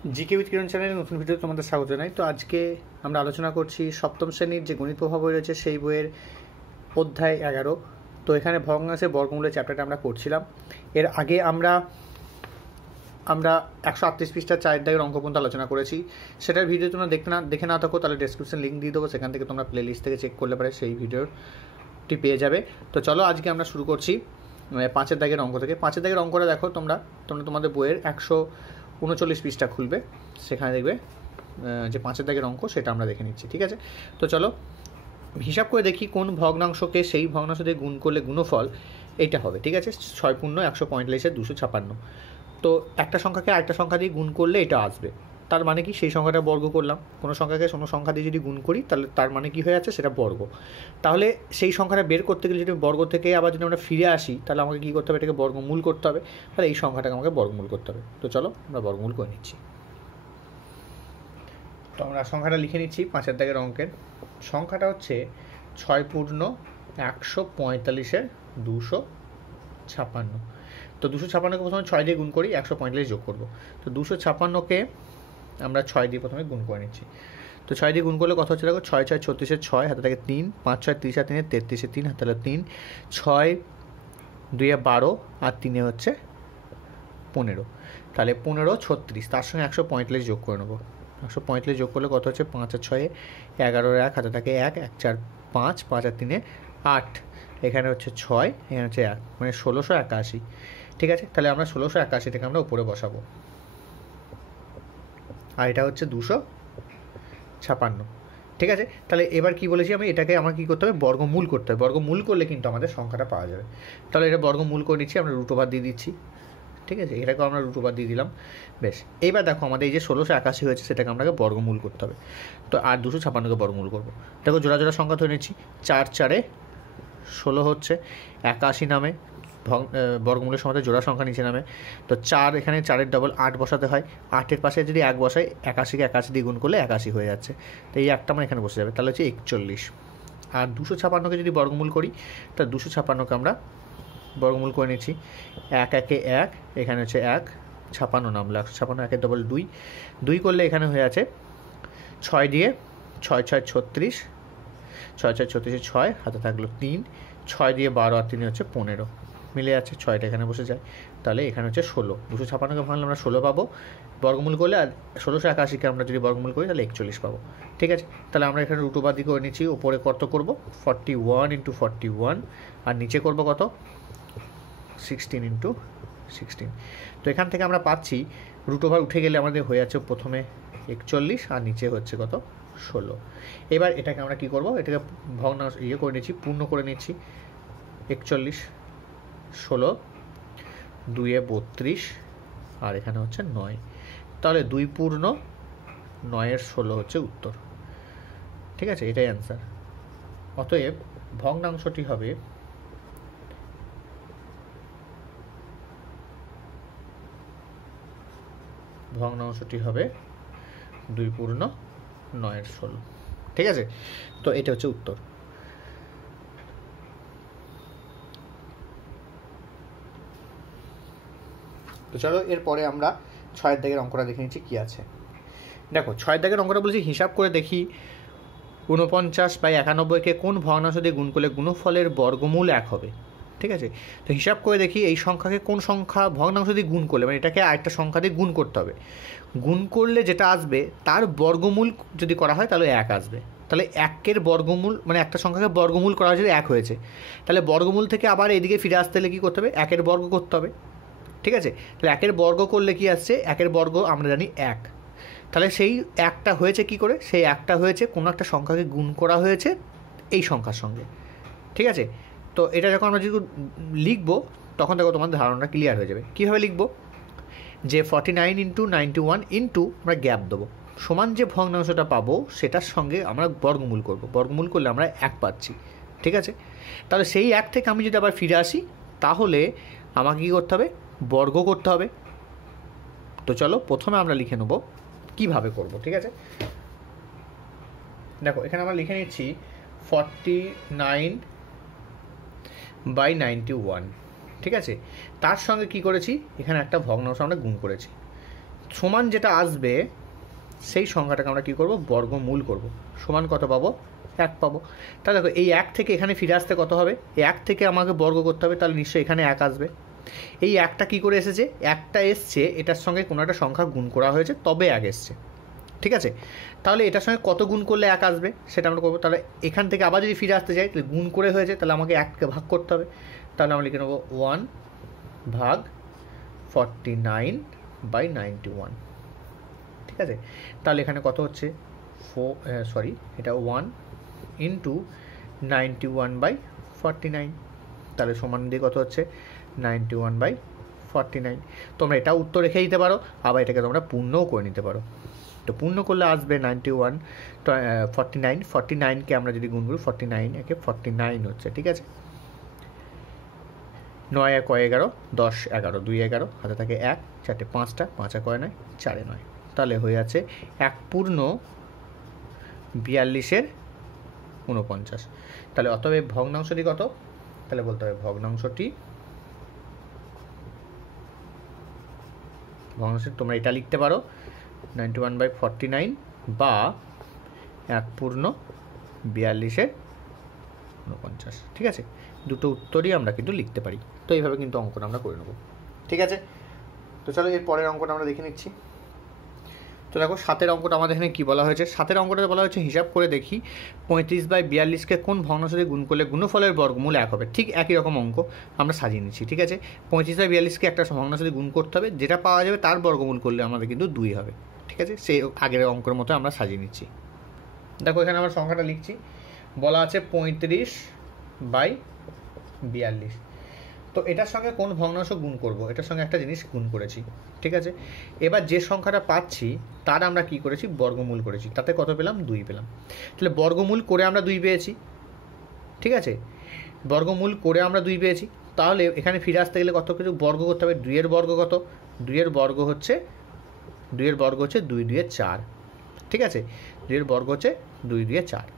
GK with কিরণ চ্যানেলের নতুন ভিডিওতে তোমাদের স্বাগত জানাই। তো আজকে আমরা আলোচনা করছি সপ্তম শ্রেণীর যে গণিতপ্রভা বই রয়েছে সেই বইয়ের অধ্যায় 11। তো এখানে ভগ্নাংশের বর্গমূলের চ্যাপ্টারটা আমরা করছিলাম। এর আগে আমরা 138 পৃষ্ঠার 4 দাগের অঙ্ক পর্যন্ত আলোচনা করেছি। সেটার ভিডিও তোমরা দেখে না থাকো তাহলে ডেসক্রিপশন লিঙ্ক দিয়ে দেবো, সেখান থেকে তোমরা প্লে লিস্ট থেকে চেক করলে পারে সেই ভিডিওটি পেয়ে যাবে। তো চলো আজকে আমরা শুরু করছি 5 দাগের অঙ্ক থেকে। 5 দাগের অঙ্কটা দেখো, তোমরা তোমাদের বইয়ের 139 পৃষ্ঠা খুলবে, সেখানে দেখবে যে 5 দাগের অঙ্ক সেটা আমরা দেখে নিচ্ছি। ঠিক আছে, তো চলো হিসাব করে দেখি কোন ভগ্নাংশকে সেই ভগ্নাংশ দিয়ে গুণ করলে গুণফল এইটা হবে। ঠিক আছে, 6 পূর্ণ 145 256। তো একটা সংখ্যাকে আরেকটা সংখ্যা দিয়ে গুণ করলে এটা আসবে, তার মানে কি সেই সংখ্যাটা বর্গ করলাম। কোনো সংখ্যাকে কোনো সংখ্যা দিয়ে যদি গুণ করি তাহলে তার মানে কি হয়ে যাচ্ছে, সেটা বর্গ। তাহলে সেই সংখ্যাটা বের করতে গেলে যদি বর্গ থেকে আবার যদি আমরা ফিরে আসি তাহলে আমাকে কী করতে হবে, এটাকে বর্গমূল করতে হবে। তাহলে এই সংখ্যাটাকে আমাকে বর্গমূল করতে হবে। তো চলো আমরা বর্গমূল করে নিচ্ছি। তো আমরা সংখ্যাটা লিখে নিচ্ছি। 5 দাগের অঙ্কের সংখ্যাটা হচ্ছে 6 পূর্ণ 145 256। তো 256কে প্রথমে 6 দিয়ে গুণ করি, 145 যোগ করবো। তো 256কে আমরা 6 দিয়ে প্রথমে গুণ করে নিচ্ছি। তো 6 দিয়ে গুণ করলে কত হচ্ছে দেখো, 6 6 36 6 হাতে থাকে 3, 5 6 30 আর 3 33 3 হাতে হলো 3, 6 2 12 আর 3 হচ্ছে 15। তাহলে 15 36, তার সঙ্গে 145 যোগ করে নেবো। 145 যোগ করলে কত হচ্ছে, 5 আর 6 11 1 হাতে থাকে 1 1 4 5 5 আর 3 8, এখানে হচ্ছে 6, এখানে হচ্ছে 1, মানে 1681। ঠিক আছে, তাহলে আমরা 1681 থেকে আমরা উপরে বসাবো, আর এটা হচ্ছে 256। ঠিক আছে, তাহলে এবার কি বলেছি আমি, এটাকে আমার কী করতে হবে, বর্গমূল করতে হবে। বর্গমূল করলে কিন্তু আমাদের সংখ্যাটা পাওয়া যাবে। তাহলে এটা বর্গমূল করে নিচ্ছি, আমরা রুট ওভার দিয়ে দিচ্ছি। ঠিক আছে, এটাকেও আমরা রুট ওভার দিয়ে দিলাম। বেশ, এইবার দেখো আমাদের এই যে 1681 হয়েছে সেটাকে আমাকে বর্গমূল করতে হবে। তো আর 256কে বর্গমূল করবো। দেখো জোড়া জোড়া সংখ্যা ধরে নিচ্ছি, 4 4 16 হচ্ছে 81 নামে, বর্গমূলের সময় জোড়া সংখ্যা নিচে নামে। তো 4, এখানে 4-এর ডবল 8 বসাতে হয়, 8-এর পাশে যদি 1 বসাই, 81কে 81 দিয়ে গুণ করলে 81 হয়ে যাচ্ছে। তো এই একটা আমার এখানে বসে যাবে, তাহলে হচ্ছে 41। আর 256কে যদি বর্গমূল করি, তা 256কে আমরা বর্গমূল করে নিচ্ছি। 1 1 1, এখানে হচ্ছে 1, 56 নামলো, 156, 1-এর ডবল 2, 2 করলে এখানে হয়ে আছে 6 দিয়ে 6 6 36, 6 6 36 6 হাতে থাকলো 3, 6 দিয়ে 12 আর 3 হচ্ছে 15, মিলে যাচ্ছে, 6টা এখানে বসে যায়। তাহলে এখানে হচ্ছে 16। 256কে ভাঙলে আমরা 16 পাবো বর্গমূল করলে, আর 1681কে আমরা যদি বর্গমূল করি তাহলে 41 পাবো। ঠিক আছে, তাহলে আমরা এখানে রুট ওভার দিয়ে করে নিচ্ছি। ওপরে কত করবো, 41 × 41, আর নিচে করবো কত, 16 × 16। তো এখান থেকে আমরা পাচ্ছি রুট ওভার উঠে গেলে আমাদের হয়ে যাচ্ছে প্রথমে 41 আর নিচে হচ্ছে কত, 16। এবার এটাকে আমরা কি করব, এটাকে ভগ্নাংশ করে নিচ্ছি, পূর্ণ করে নিচ্ছি। 41 16 2 32 আর এখানে হচ্ছে 9। তাহলে 2 পূর্ণ 9-এর 16 হচ্ছে উত্তর। ঠিক আছে, এটাই অ্যান্সার। অতএব ভগ্নাংশটি হবে ভগ্নাংশটি হবে 2 পূর্ণ 9-এর 16। ঠিক আছে, তো এটা হচ্ছে উত্তর। তো চলো এরপরে আমরা 6 দাগের অঙ্কটা দেখে নিচ্ছি কী আছে। দেখো 6 দাগের অঙ্কটা বলছি, হিসাব করে দেখি 49/91কে কোন ভগ্নাংশ দিয়ে গুণ করলে গুণফলের বর্গমূল 1 হবে। ঠিক আছে, তো হিসাব করে দেখি এই সংখ্যাকে কোন সংখ্যা ভগ্নাংশ দিয়ে গুণ করলে, মানে এটাকে আরেকটা সংখ্যা দিয়ে গুণ করতে হবে। গুণ করলে যেটা আসবে তার বর্গমূল যদি করা হয় তাহলে 1 আসবে। তাহলে 1-এর বর্গমূল, মানে একটা সংখ্যাকে বর্গমূল করা হয়েছে 1 হয়েছে, তাহলে বর্গমূল থেকে আবার এদিকে ফিরে আসতে হলে কী করতে হবে, 1-এর বর্গ করতে হবে। ঠিক আছে, তাহলে 1-এর বর্গ করলে কি আসছে, 1-এর বর্গ আমরা জানি 1। তাহলে সেই 1টা হয়েছে কি করে, সেই 1টা হয়েছে কোনো একটা সংখ্যাকে গুণ করা হয়েছে এই সংখ্যার সঙ্গে। ঠিক আছে, তো এটা যখন আমরা যদি লিখবো তখন দেখো তোমার ধারণাটা ক্লিয়ার হয়ে যাবে। কীভাবে লিখবো, যে 49 × 91 ইন্টু আমরা গ্যাপ দেবো, সমান যে ভগ্নাংশটা পাবো সেটার সঙ্গে আমরা বর্গমূল করব। বর্গমূল করলে আমরা 1 পাচ্ছি। ঠিক আছে, তাহলে সেই 1 থেকে আমি যদি আবার ফিরে আসি তাহলে আমাকে কী করতে হবে, বর্গ করতে হবে। তো চলো প্রথমে আমরা লিখে নেব কীভাবে করব। ঠিক আছে, দেখো এখানে আমরা লিখে নিচ্ছি 49/91। ঠিক আছে, তার সঙ্গে কি করেছি, এখানে একটা ভগ্নাংশ আমরা গুণ করেছি। সমান যেটা আসবে সেই সংখ্যাটাকে আমরা কী করব, বর্গমূল করব। সমান কত পাবো, 1 পাবো। তাহলে দেখো এই 1 থেকে এখানে ফিরে আসতে কত হবে, 1 থেকে আমাকে বর্গ করতে হবে, তাহলে নিশ্চয়ই এখানে 1 আসবে। এই 1টা কী করে এসেছে, 1টা এসছে এটার সঙ্গে কোনো একটা সংখ্যা গুণ করা হয়েছে তবে 1 এসছে, ঠিক আছে। তাহলে এটার সঙ্গে কত গুণ করলে 1 আসবে সেটা আমরা করবো। তাহলে এখান থেকে আবার যদি ফিরে আসতে চাই তাহলে গুণ করে হয়েছে, তাহলে আমাকে 1কে ভাগ করতে হবে। তাহলে আমরা লিখে নেবো 1 ভাগ 49/91, ঠিক আছে। তাহলে এখানে কত হচ্ছে, এটা 1 ইন্টু 91/49, তাহলে সমান দিয়ে কত হচ্ছে 91/49। তোমরা এটা উত্তর রেখে দিতে পারো, আবার এটাকে তোমরা পূর্ণও করে নিতে পারো। তো পূর্ণ করলে আসবে 91, 49কে আমরা যদি গুণ করি 49 একে 49 হচ্ছে, ঠিক আছে। 9 1 11, 10 11, 2 11, হাতে থাকে 1, 4 5টা, 5 1 9, 4 9, তাহলে হয়ে আছে 1 পূর্ণ 42 49। তাহলে অতএব ভগ্নাংশটি কত, তাহলে বলতে হবে ভগ্নাংশটি তোমরা এটা লিখতে পারো 91/49 বা 1 পূর্ণ 42 49, ঠিক আছে। দুটো উত্তরই আমরা কিন্তু লিখতে পারি। তো এইভাবে কিন্তু অঙ্কটা আমরা করে নেব, ঠিক আছে। তো চলো এর পরের অঙ্কটা আমরা দেখে নিচ্ছি। তো দেখো 7এর অঙ্কটা আমাদের এখানে কী বলা হয়েছে, 7এর অঙ্কটাতে বলা হয়েছে হিসাব করে দেখি 35/42কে কোন ভগ্নাংশ দিয়ে গুণ করলে গুণফলের বর্গমূল 1 হবে। ঠিক একই রকম অঙ্ক আমরা সাজিয়ে নিচ্ছি, ঠিক আছে। 35/42কে একটা ভগ্নাংশ দিয়ে গুণ করতে হবে, যেটা পাওয়া যাবে তার বর্গমূল করলে আমাদের কিন্তু 2 হবে, ঠিক আছে। সেই আগের অঙ্কের মতো আমরা সাজিয়ে নিচ্ছি। দেখো এখানে আমরা সংখ্যাটা লিখছি, বলা আছে 35/42। তো এটার সঙ্গে কোন ভগ্নাংশ গুণ করব, এটার সঙ্গে একটা জিনিস গুণ করেছি, ঠিক আছে। এবার যে সংখ্যাটা পাচ্ছি তার আমরা কি করেছি, বর্গমূল করেছি, তাতে কত পেলাম, 2 পেলাম। তাহলে বর্গমূল করে আমরা 2 পেয়েছি, ঠিক আছে। বর্গমূল করে আমরা 2 পেয়েছি, তাহলে এখানে ফিরে আসতে গেলে কত কিছু বর্গ করতে হবে। 2 এর বর্গ কত, 2 এর বর্গ হচ্ছে 2 2 4, ঠিক আছে। 2 এর বর্গ হচ্ছে 2 2 4,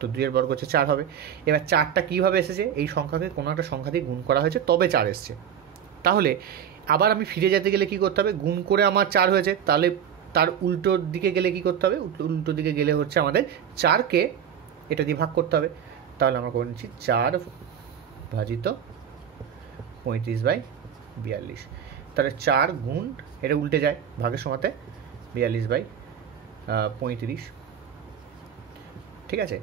তো 2 এর বর্গ হচ্ছে 4 হবে। এবার 4টা কীভাবে এসেছে, এই সংখ্যাকে কোনো একটা সংখ্যা দিয়ে গুণ করা হয়েছে তবে 4 এসছে। তাহলে আবার আমি ফিরে যেতে গেলে কী করতে হবে, গুণ করে আমার 4 হয়েছে, তাহলে তার উল্টোর দিকে গেলে কী করতে হবে, উল্টো দিকে গেলে হচ্ছে আমাদের 4কে এটা দিয়ে ভাগ করতে হবে। তাহলে আমরা করে নিচ্ছি 4 ভাজিত 35/42, তাহলে 4 গুণ এটা উল্টে যায় ভাগের সময়তে 42/35, ঠিক আছে।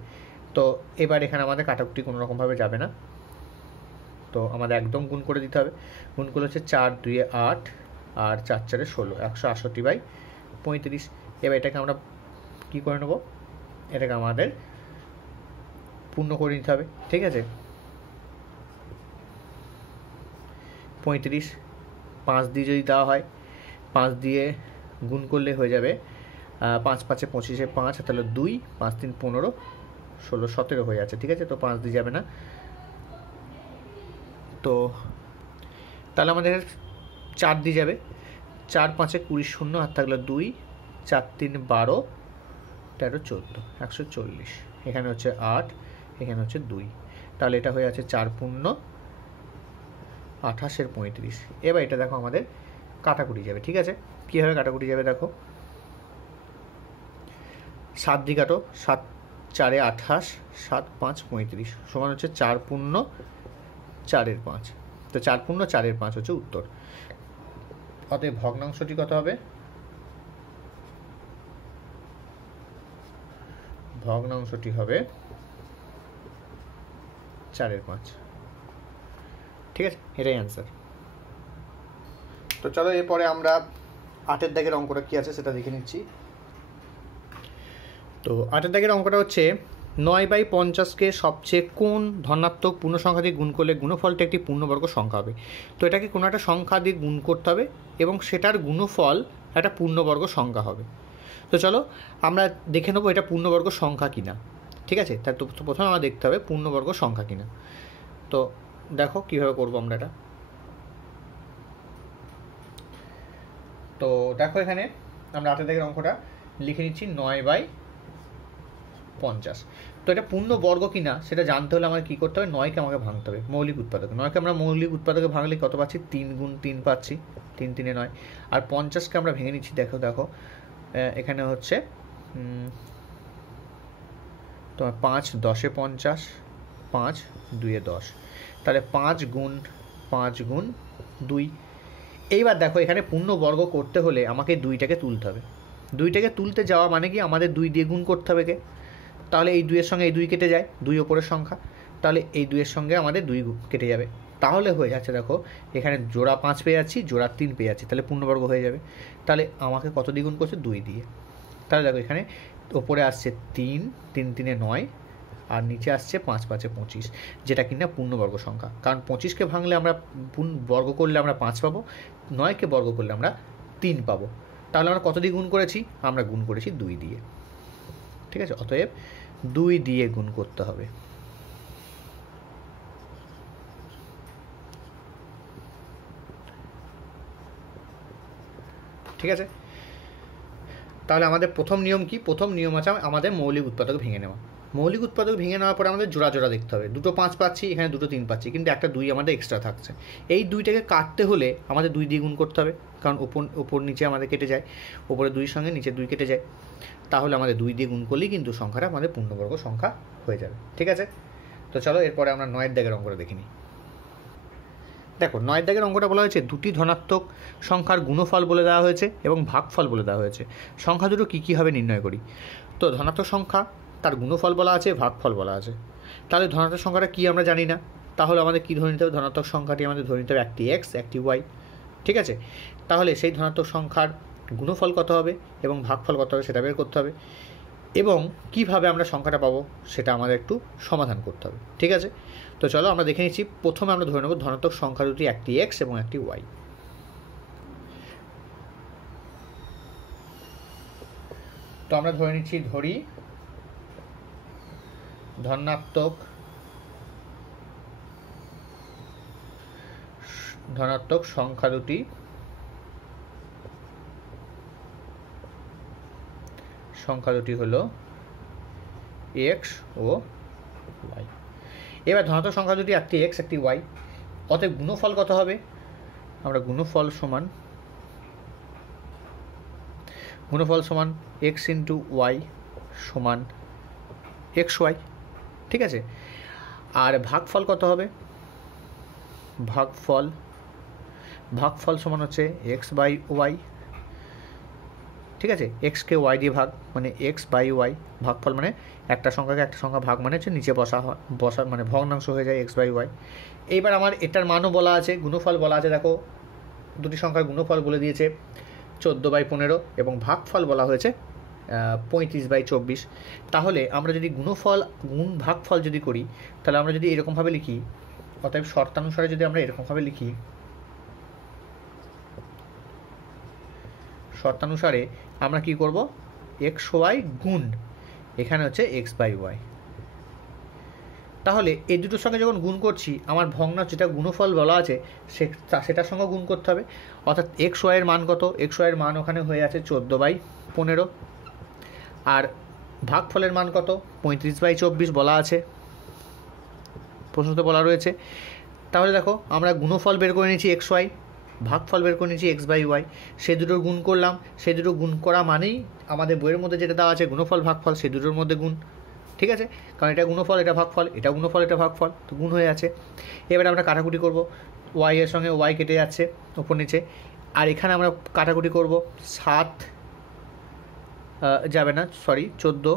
তো এবার এখানে আমাদের কাটাকুটি কোনো রকমভাবে যাবে না, তো আমাদের একদম গুণ করে দিতে হবে। গুণ করলে হচ্ছে 4 2 8 আর 4 4 16, 168/35। এবার এটাকে আমরা কী করে নেব, এটাকে আমাদের পূর্ণ করে নিতে হবে, ঠিক আছে। 35 5 দিয়ে যদি দেওয়া হয়, 5 দিয়ে গুণ করলে হয়ে যাবে 5 5 25, 5, তাহলে 2, 5 3 15, 16 17 হয়ে যাচ্ছে, ঠিক আছে। তো 5 দিয়ে যাবে না, তো তাহলে আমাদের 4 দিয়ে যাবে, 4 5 20 0, আর থাকলে 2, 4 3 12 13 14, 140, এখানে হচ্ছে 8, এখানে হচ্ছে 2, তাহলে এটা হয়ে আছে 4 পূর্ণ 28/35। এবার এটা দেখো আমাদের কাটাকুটি যাবে, ঠিক আছে। কীভাবে কাটাকুটি যাবে দেখো, 7 দিয়ে কাটো, 7 4 28, 7 5 35 সমান হচ্ছে 4 পূর্ণ 4/5। তো 4 পূর্ণ 4/5 হচ্ছে উত্তর। অতএব ভগ্নাংশটি কত হবে, ভগ্নাংশটি হবে 4/5, ঠিক আছে। এটাই অ্যান্সার। তো চলো এরপরে আমরা 8এর দাগের অঙ্কটা কী আছে সেটা দেখে নিচ্ছি। তো 8এর দাগের অঙ্কটা হচ্ছে 9/50কে সবচেয়ে কোন ধনাত্মক পূর্ণ সংখ্যা দিয়ে গুণ করলে গুণফলটা একটি পূর্ণবর্গ সংখ্যা হবে। তো এটাকে কোনো একটা সংখ্যা দিয়ে গুণ করতে হবে এবং সেটার গুণফল একটা পূর্ণবর্গ সংখ্যা হবে। তো চলো আমরা দেখে নেবো এটা পূর্ণবর্গ সংখ্যা কিনা, ঠিক আছে। তার তো প্রথমে আমরা দেখতে হবে পূর্ণবর্গ সংখ্যা কিনা। তো দেখো কীভাবে করবো আমরা এটা। তো দেখো এখানে আমরা 8এর দাগের অঙ্কটা লিখে নিচ্ছি 9/50। তো এটা পূর্ণ বর্গ কি না সেটা জানতে হলে আমাকে কী করতে হবে, 9কে আমাকে ভাঙতে হবে, মৌলিক উৎপাদকে। 9কে আমরা মৌলিক উৎপাদকে ভাঙলে কত পাচ্ছি, 3 গুণ 3 পাচ্ছি, 3 3 9। আর 50কে আমরা ভেঙে নিচ্ছি, দেখো এখানে হচ্ছে তোমার 5 10 50, 5 2 10, তাহলে 5 গুণ 2। এইবার দেখো এখানে পূর্ণ বর্গ করতে হলে আমাকে 2টাকে তুলতে হবে। 2টাকে তুলতে যাওয়া মানে কি, আমাদের 2 দিয়ে গুণ করতে হবে কে, তাহলে এই 2-এর সঙ্গে এই 2 কেটে যায়, 2 ওপরের সংখ্যা, তাহলে এই 2-এর সঙ্গে আমাদের 2 কেটে যাবে, তাহলে হয়ে যাচ্ছে দেখো এখানে জোড়া 5 পেয়ে যাচ্ছি, জোড়া 3 পেয়ে যাচ্ছি, তাহলে পূর্ণবর্গ হয়ে যাবে। তাহলে আমাকে কত দিয়ে গুণ করছে, 2 দিয়ে। তাহলে দেখো এখানে ওপরে আসছে 3 3 3 9, আর নিচে আসছে 5 5 25, যেটা কিনা পূর্ণবর্গ সংখ্যা। কারণ 25কে ভাঙলে আমরা বর্গ করলে আমরা 5 পাবো, 9কে বর্গ করলে আমরা 3 পাবো। তাহলে আমরা কত দিয়ে গুণ করেছি, আমরা গুণ করেছি 2 দিয়ে। ঠিক আছে, অতএব 2 দিয়ে গুণ করতে হবে। ঠিক আছে, তাহলে আমাদের প্রথম নিয়ম কি, প্রথম নিয়ম আছে আমাদের মৌলিক উৎপাদক ভেঙে নেওয়া। মৌলিক উৎপাদক ভেঙে নেওয়ার পরে আমাদের জোড়া জোড়া দেখতে হবে। 2টো 5 পাচ্ছি, এখানে 2টো 3 পাচ্ছি, কিন্তু একটা 2 আমাদের এক্সট্রা থাকছে। এই 2টাকে কাটতে হলে আমাদের 2 দিয়ে গুণ করতে হবে, কারণ ওপর নিচে আমাদের কেটে যায়, ওপরে 2-এর সঙ্গে নিচে 2 কেটে যায়, তাহলে আমাদের 2 দিয়ে গুণ করলেই কিন্তু সংখ্যাটা আমাদের পূর্ণবর্গ সংখ্যা হয়ে যাবে। ঠিক আছে, তো চলো এরপরে আমরা 9-এর দাগের অঙ্কটা দেখে নিই। দেখো 9-এর দাগের অঙ্কটা বলা হয়েছে, দুটি ধনাত্মক সংখ্যার গুণফল বলে দেওয়া হয়েছে এবং ভাগফল বলে দেওয়া হয়েছে। সংখ্যা দুটো কী কী হবে নির্ণয় করি। তো ধনাত্মক সংখ্যা, তার গুণফল বলা আছে, ভাগফল বলা আছে। তাহলে ধনাত্মক সংখ্যাটা কী আমরা জানি না, তাহলে আমাদের কী ধরে নিতে হবে, ধনাত্মক সংখ্যাটি আমাদের ধরে নিতে হবে একটি এক্স একটি ওয়াই। ঠিক আছে, তাহলে সেই ধনাত্মক সংখ্যার গুণফল কত হবে এবং ভাগফল কত হবে সেটা বের করতে হবে, এবং কিভাবে আমরা সংখ্যাটা পাবো সেটা আমাদের একটু সমাধান করতে হবে। ঠিক আছে, তো চলো আমরা দেখে নিচ্ছি। প্রথমে আমরা ধরে নেব ধনাত্মক সংখ্যা দুটি একটি এক্স এবং একটি ওয়াই। তো আমরা ধরে নিচ্ছি, ধনাত্মক সংখ্যা দুটি হলো এক্স ও ওয়াই। এবার ধনাত্মক সংখ্যা দুটি একটি এক্স একটি ওয়াই, অতএব গুণফল কত হবে, আমরা গুণফল সমান এক্স ইন্টু ওয়াই সমান এক্স ওয়াই। ঠিক আছে, আর ভাগফল কত হবে, ভাগফল সমান হচ্ছে এক্স বাই ওয়াই। ঠিক আছে, এক্সকে ওয়াই দিয়ে ভাগ মানে এক্স বাই ওয়াই, ভাগফল মানে একটা সংখ্যাকে একটা সংখ্যা ভাগ মানে হচ্ছে নিচে বসা মানে ভগ্নাংশ হয়ে যায় এক্স বাই ওয়াই। এইবার আমার এটার মানও বলা আছে, গুণফল বলা আছে, দেখো দুটি সংখ্যার গুণফল বলে দিয়েছে 14/15 এবং ভাগফল বলা হয়েছে 35/24। তাহলে আমরা যদি ভাগফল যদি করি, তাহলে আমরা যদি এরকমভাবে লিখি, অতএব শর্তানুসারে যদি আমরা এরকমভাবে লিখি, শর্তানুসারে আমরা কি করব, এক্স ওয়াই গুণ এখানে হচ্ছে এক্স বাই ওয়াই। তাহলে এই দুটোর সঙ্গে যখন গুণ করছি, আমার ভগ্নাংশ যেটা গুণফল বলা আছে সেটার সঙ্গে গুণ করতে হবে। অর্থাৎ এক্স ওয়াইয়ের মান কত, এক্স ওয়াইয়ের মান ওখানে হয়ে আছে 14/15, আর ভাগফলের মান কত 35/24 বলা আছে, প্রশ্নতে বলা রয়েছে। তাহলে দেখো আমরা গুণফল বের করে নিয়েছি এক্স ওয়াই, ভাগফল বের করে নিয়েছি এক্স বাই ওয়াই, সেই দুটোর গুণ করলাম। সেই দুটো গুণ করা মানেই আমাদের বইয়ের মধ্যে যেটা দেওয়া আছে গুণফল ভাগফল, সেই দুটোর মধ্যে গুণ। ঠিক আছে, কারণ এটা গুণফল এটা ভাগফল, এটা গুণফল এটা ভাগফল, তো গুণ হয়ে আছে। এবারে আমরা কাটাকুটি করব, ওয়াই এর সঙ্গে ওয়াই কেটে যাচ্ছে ওপর নিচে, আর এখানে আমরা কাটাকুটি করব, 7 যাবে না, সরি 14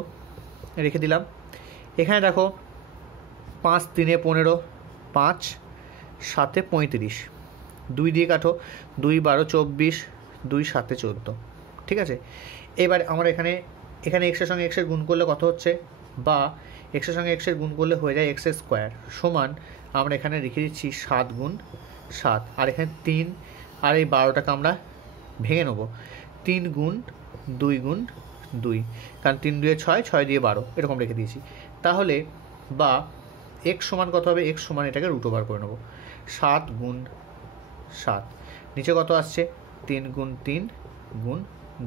রেখে দিলাম। এখানে দেখো 5 3 15, 5 7 35, 2 দিয়ে কাটো, 2 12 24, 2 7 14। ঠিক আছে, এবার আমরা এখানে এক্সের সঙ্গে এক্সের গুণ করলে কত হচ্ছে, বা এক্সের সঙ্গে এক্সের গুণ করলে হয়ে যায় এক্স স্কোয়ার সমান, আমরা এখানে রেখে দিচ্ছি 7 গুণ 7, আর এখানে 3, আর এই 12টাকে আমরা ভেঙে নেব, 3 গুণ 2 গুণ 2, কারণ 3 2 6, 6 দিয়ে 12 এরকম রেখে দিয়েছি। তাহলে বা এক্স সমান কত হবে, এক্স সমান এটাকে রুট ওভার করে নেব, 7 গুণ 7, নিচে কত আসছে 3 গুণ 3 গুণ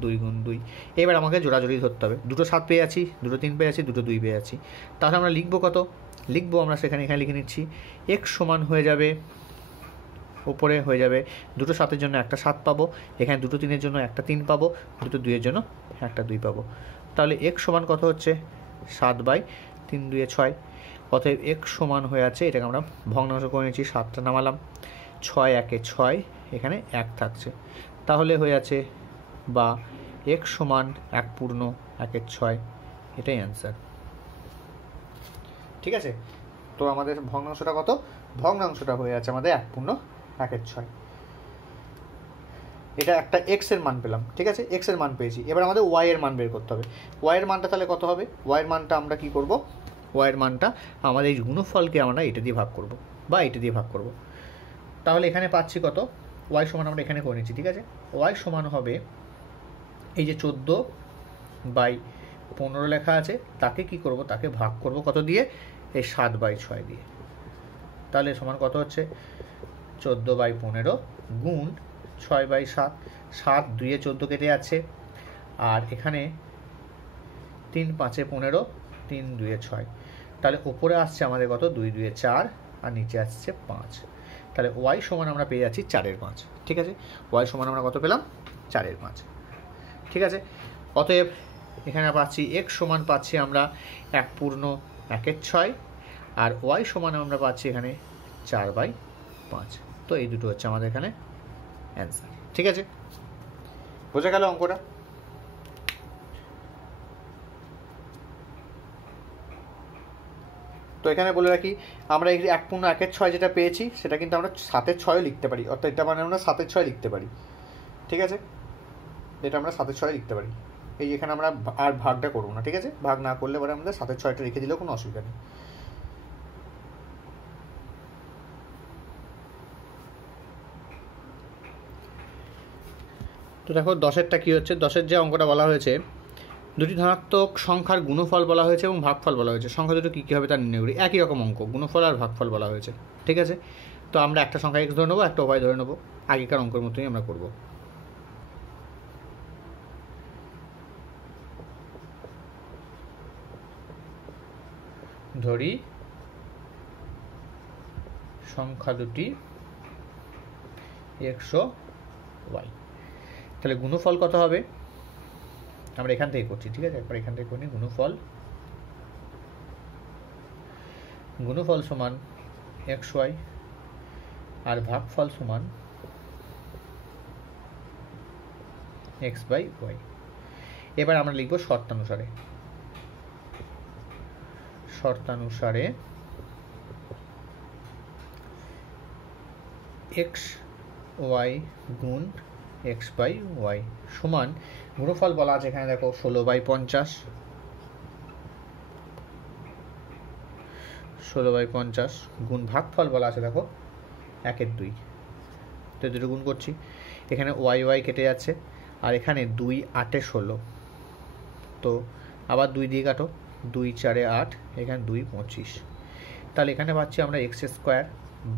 2 গুণ 2। এবার আমাকে জোড়াজোড়ি ধরতে হবে, দুটো 7 পেয়ে আছি, দুটো 3 পেয়ে আছি, দুটো 2 পেয়ে আছি। তাহলে আমরা লিখবো কত? লিখবো আমরা সেখানে এখানে লিখে নিচ্ছি x সমান হয়ে যাবে, উপরে হয়ে যাবে দুটো 7-এর জন্য একটা 7 পাবো, এখানে দুটো 3-এর জন্য একটা 3 পাবো, দুটো 2-এর জন্য একটা 2 পাবো। তাহলে x সমান কত হচ্ছে? 7/3 2 6। অতএব x সমান হয়ে আছে, এটাকে আমরা ভগ্নাংশ করে নিচ্ছি, 7টা নামালাম, 6 1 6, এখানে 1 থাকছে, তাহলে হয়ে আছে বা x সমান 1/1/6, এটাই অ্যান্সার। ঠিক আছে, তো আমাদের ভগ্নাংশটা কত? ভগ্নাংশটা হয়ে আছে আমাদের 1/1/6। এটা একটা x এর মান পেলাম, ঠিক আছে, x এর মান পেয়েছি। এবার আমাদের y এর মান বের করতে হবে। y এর মানটা তাহলে কত হবে? y এর মানটা আমরা কি করব? y এর মানটা আমাদের এই গুণফলকে আমরা এটা দিয়ে ভাগ করব বা এটা দিয়ে ভাগ করব। তাহলে এখানে পাচ্ছি কত? y সমান আমরা এখানে করে নিচ্ছি, ঠিক আছে, y সমান হবে এই যে 14/15 লেখা আছে, তাকে কি করব? তাকে ভাগ করব কত দিয়ে? এই 7/6 দিয়ে। তাহলে সমান কত হচ্ছে? 14/15 গুণ 6/7, 7 2 14 কেটে যাচ্ছে, আর এখানে 3 5 15, 3 2 6, তাহলে উপরে আসছে আমাদের কত? 2 2 4, আর নিচে আসছে 5। তাহলে y সমান আমরা পেয়ে যাচ্ছি 4/5। ঠিক আছে, y সমান আমরা কত পেলাম? 4/5। ঠিক আছে, অতএব এখানে পাচ্ছি x সমান পাচ্ছি আমরা 1/1/6, আর y সমান আমরা পাচ্ছি এখানে 4/5। তো এই দুটো হচ্ছে আমাদের এখানে অ্যান্সার। ঠিক আছে, বোঝা গেল অঙ্কটা? তো এখানে বলে রাখি, আমরা এই 1/1/6 যেটা পেয়েছি সেটা কিন্তু আমরা 7/6 লিখতে পারি, অর্থাৎ এটা মানে আমরা 7/6 লিখতে পারি। ঠিক আছে, এটা আমরা 7/6 লিখতে পারি। এই এখানে আমরা আর ভাগটা করবো না, ঠিক আছে, ভাগ না করলে পরে আমাদের 7/6টা রেখে দিলেও কোনো অসুবিধা নেই। তো দেখো 10এরটা কী হচ্ছে, 10এর যে অঙ্কটা বলা হয়েছে, দুটি ধনাত্মক সংখ্যার গুণফল বলা হয়েছে এবং ভাগফল বলা হয়েছে। সংখ্যা দুটো কী কী হবে তার নির্ণয় করি। একই রকম অঙ্ক, গুণফল আর ভাগফল বলা হয়েছে। ঠিক আছে, তো আমরা একটা সংখ্যা x ধরে নেবো, একটা y ধরে নেবো, আগেকার অঙ্কের মতোই আমরা করব। ধরি সংখ্যা দুটি x ও y। তাহলে গুণফল কত হবে? আমরা এখান থেকে করছি, ঠিক আছে, একবার এখান থেকে করি। গুণফল সমান xy, আর ভাগফল সমান x/y। এবার আমরা লিখব শর্তানুসারে xy গুণ x/y সমান, গুণফল বলা আছে এখানে দেখো 16/50 গুণ ভাগফল বলা আছে দেখো 1/2। তো দুটো গুণ করছি, এখানে y কেটে যাচ্ছে, আর এখানে 2 8 16, তো আবার 2 দিয়ে কাটো, 2 4 8, এখানে 2 25। তাহলে এখানে পাচ্ছি আমরা x²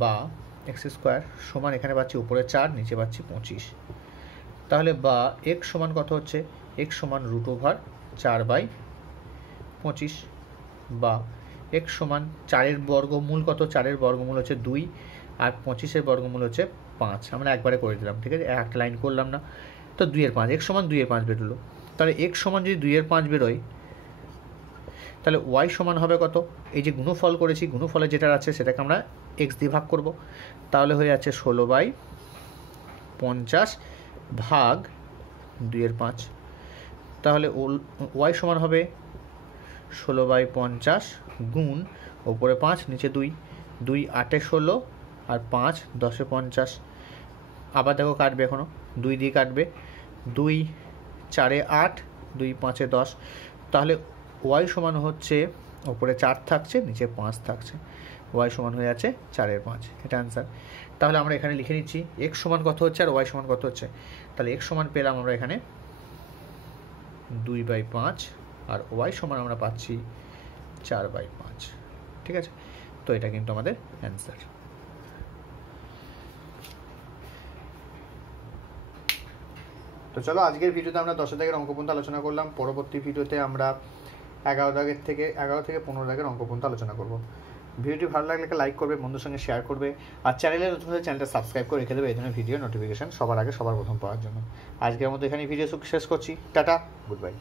বা x² সমান, এখানে পাচ্ছি উপরে 4, নিচে পাচ্ছি 25। তাহলে বা x সমান কত হচ্ছে? x সমান √4/25, বা x সমান 4-এর বর্গমূল কত? 4-এর বর্গমূল হচ্ছে 2, আর 25-এর বর্গমূল হচ্ছে 5। আমরা একবারে করে দিলাম, ঠিক আছে, একটা লাইন করলাম না। তো 2/5, x সমান 2/5 বেরোলো। তাহলে x সমান যদি 2/5 বেরোয়, তাহলে y সমান হবে কত? এই যে গুণফল করেছি, গুণফলে যেটা আছে সেটাকে আমরা x দিয়ে ভাগ করব। তাহলে হয়ে যাচ্ছে 16/50 ভাগ 2/5। তাহলে y সমান হবে 16/50 গুণ ওপরে 5, নিচে 2, 2 8 16, আর 5 10 50। আবার দেখো কাটবে, এখনও 2 দিয়ে কাটবে, 2 4 8, 2 5 10। তাহলে y সমান হচ্ছে, ওপরে 4 থাকছে, নিচে 5 থাকছে, y সমান হয়ে যাচ্ছে 4/5। এটা অ্যান্সার। তাহলে আমরা এখানে লিখে নিচ্ছি x সমান কত হচ্ছে আর y সমান কত হচ্ছে। তাহলে x সমান পেলাম আমরা এখানে 2/5, আর y সমান আমরা পাচ্ছি 4/5। ঠিক আছে, তো এটা কিন্তু আমাদের অ্যান্সার। তো তো চলো আজকের ভিডিওতে আমরা 10 দাগের অঙ্ক পর্যন্ত আলোচনা করলাম। পরবর্তী ভিডিওতে আমরা 11 থেকে 15 দাগের অঙ্ক পর্যন্ত আলোচনা করব। ভিডিওটি ভালো লাগলে লাইক করবে, বন্ধুর সঙ্গে শেয়ার করবে, আর চ্যানেলে নতুন হলে চ্যানেলটা সাবস্ক্রাইব করে রেখে দেবে এই ধরনের ভিডিও নোটিফিকেশন সবার আগে সবার প্রথম পাওয়ার জন্য। আজকের মতো এখানে ভিডিও শেষ করছি। Tata, good bye.